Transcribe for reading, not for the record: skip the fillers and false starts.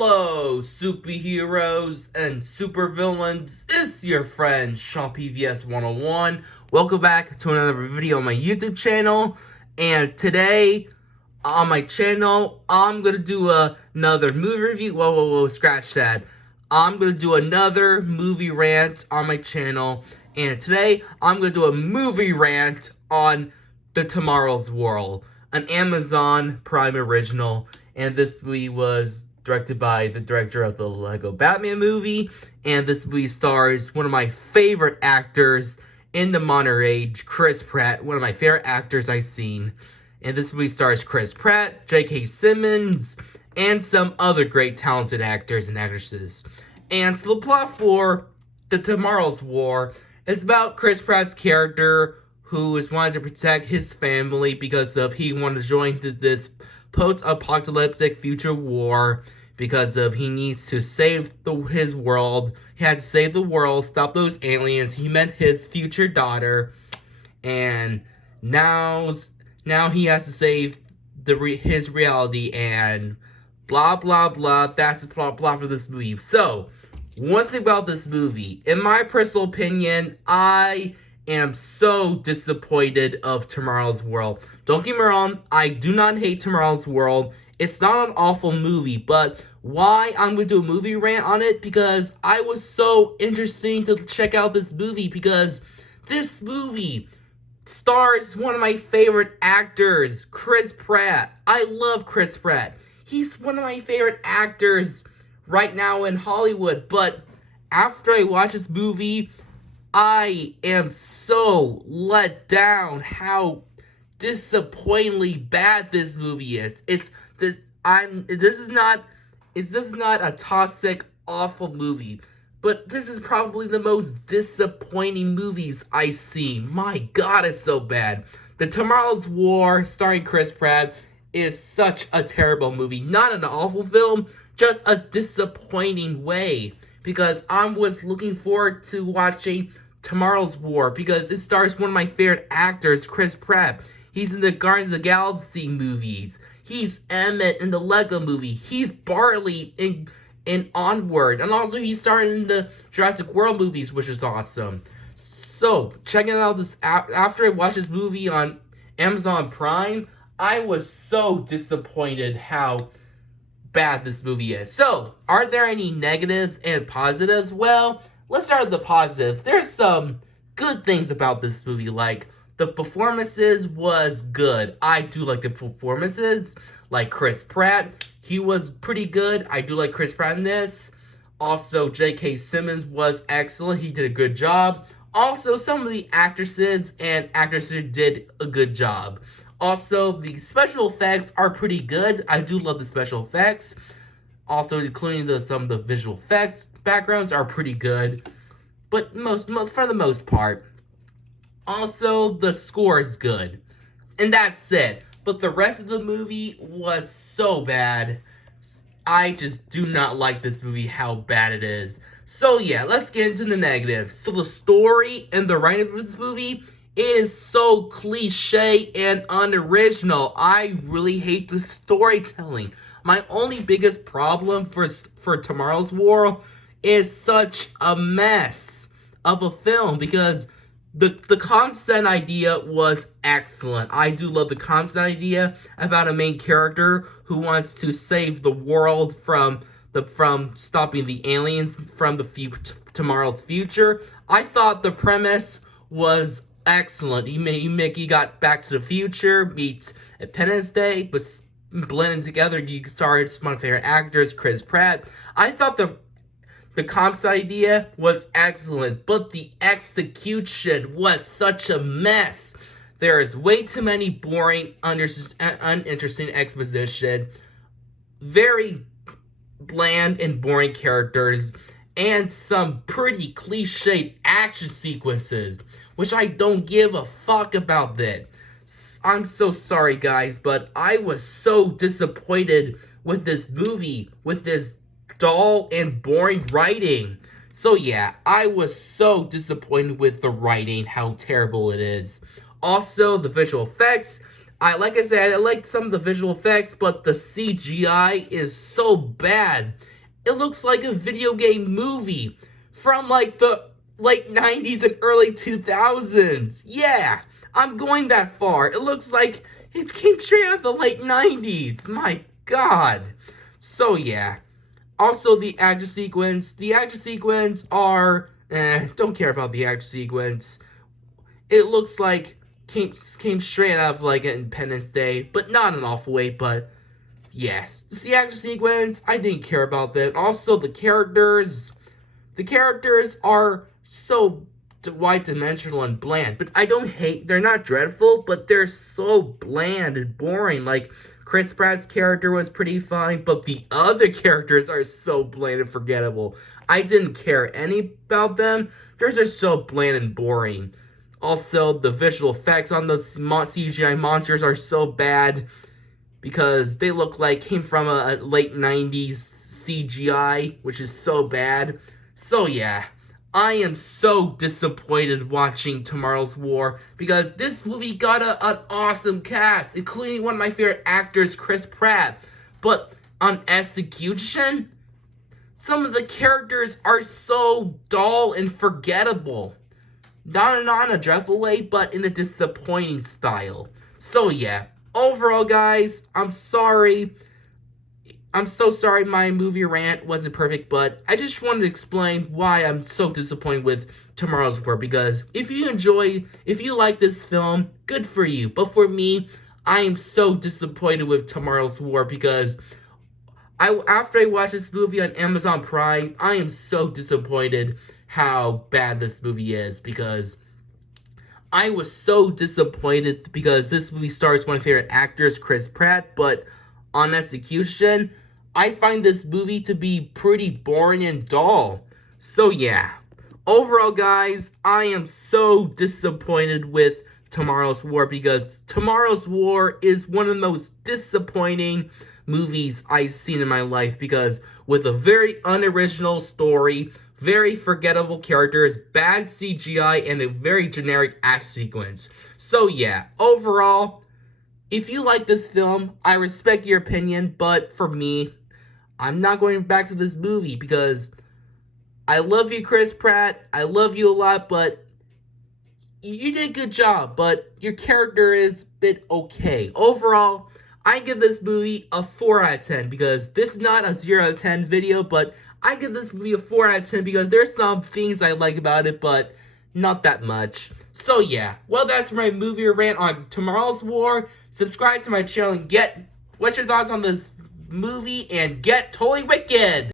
Hello, superheroes and supervillains. It's your friend Sean PVS 101. Welcome back to another video on my YouTube channel. And today on my channel, I'm gonna do another movie review. Whoa, scratch that. I'm gonna do another movie rant on my channel. And today I'm gonna do a movie rant on The Tomorrow's World, an Amazon Prime original. And this movie was directed by the director of the Lego Batman movie. And this movie stars one of my favorite actors in the modern age, Chris Pratt. One of my favorite actors I've seen. And this movie stars Chris Pratt, J.K. Simmons, and some other great talented actors and actresses. And so the plot for The Tomorrow's War is about Chris Pratt's character who is wanting to protect his family because of he wanted to join this post-apocalyptic future war because of he needs to save his world. He had to save the world, stop those aliens. He met his future daughter, and now he has to save his reality and blah blah blah. That's the plot for this movie. So, one thing about this movie, in my personal opinion, I am so disappointed of Tomorrow's World. Don't get me wrong, I do not hate Tomorrow's World. It's not an awful movie, but why I'm going to do a movie rant on it? Because I was so interested to check out this movie, because this movie stars one of my favorite actors, Chris Pratt. I love Chris Pratt. He's one of my favorite actors right now in Hollywood, but after I watch this movie, I am so let down how disappointingly bad this movie is. This is not a toxic, awful movie, but this is probably the most disappointing movies I've seen. My God, it's so bad. The Tomorrow's War, starring Chris Pratt, is such a terrible movie. Not an awful film, just a disappointing way. Because I was looking forward to watching Tomorrow's War because it stars one of my favorite actors, Chris Pratt. He's in the Guardians of the Galaxy movies. He's Emmett in the Lego movie. He's Bartley in Onward. And also he starred in the Jurassic World movies, which is awesome. So, checking out this, after I watched this movie on Amazon Prime, I was so disappointed how bad this movie is. So, are there any negatives and positives? Well, let's start with the positive. There's some good things about this movie, like the performances was good. I do like the performances, like Chris Pratt. He was pretty good. I do like Chris Pratt in this. Also, J.K. Simmons was excellent. He did a good job. Also, some of the actresses and actresses did a good job. Also, the special effects are pretty good. I do love the special effects. Also, including some of the visual effects backgrounds are pretty good. But for the most part. Also, the score is good. And that's it. But the rest of the movie was so bad. I just do not like this movie, how bad it is. So yeah, let's get into the negatives. So the story and the writing of this movie, it is so cliche and unoriginal. I really hate the storytelling. My only biggest problem for Tomorrow's War is such a mess of a film, because the concept idea was excellent. I do love the concept idea about a main character who wants to save the world from stopping the aliens from tomorrow's future. I thought the premise was excellent. He got Back to the Future meets Independence Day, but blended together. You started one of my favorite actors, Chris Pratt. I thought the concept idea was excellent, but the execution was such a mess. There is way too many boring, uninteresting exposition, very bland and boring characters, and some pretty cliched action sequences, which I don't give a fuck about that. I'm so sorry, guys, but I was so disappointed with this movie, with this dull and boring writing. So yeah, I was so disappointed with the writing, how terrible it is. Also, the visual effects, Like I said, I like some of the visual effects, but the CGI is so bad. It looks like a video game movie from like the late 90s and early 2000s. Yeah, I'm going that far. It looks like it came straight out of the late 90s. My God. So yeah. Also, the action sequence. The action sequence are, don't care about the action sequence. It looks like came straight out of like Independence Day, but not in an awful way, but yes. The action sequence, I didn't care about that. Also, the characters are so wide-dimensional and bland, but I don't hate, they're not dreadful, but they're so bland and boring. Like, Chris Pratt's character was pretty fine, but the other characters are so bland and forgettable. I didn't care any about them. They're just so bland and boring. Also, the visual effects on the CGI monsters are so bad because they look like came from a late 90s CGI, which is so bad. So yeah, I am so disappointed watching Tomorrow's War because this movie got an awesome cast, including one of my favorite actors, Chris Pratt. But on execution, some of the characters are so dull and forgettable. Not in a dreadful way, but in a disappointing style. So yeah, overall guys, I'm sorry. I'm so sorry my movie rant wasn't perfect, but I just wanted to explain why I'm so disappointed with Tomorrow's War, because if you like this film, good for you. But for me, I am so disappointed with Tomorrow's War because after I watched this movie on Amazon Prime, I am so disappointed how bad this movie is, because I was so disappointed because this movie stars one of my favorite actors, Chris Pratt, but on execution, I find this movie to be pretty boring and dull. So yeah, overall guys, I am so disappointed with Tomorrow's War because Tomorrow's War is one of the most disappointing movies I've seen in my life, because with a very unoriginal story, very forgettable characters, bad CGI, and a very generic action sequence. So yeah, overall, if you like this film, I respect your opinion, but for me, I'm not going back to this movie because I love you, Chris Pratt. I love you a lot, but you did a good job, but your character is a bit okay. Overall, I give this movie a 4 out of 10 because this is not a 0 out of 10 video, but I give this movie a 4 out of 10 because there's some things I like about it, but not that much. So yeah, well, that's my movie rant on Tomorrow's War. Subscribe to my channel and what's your thoughts on this movie, and get totally wicked!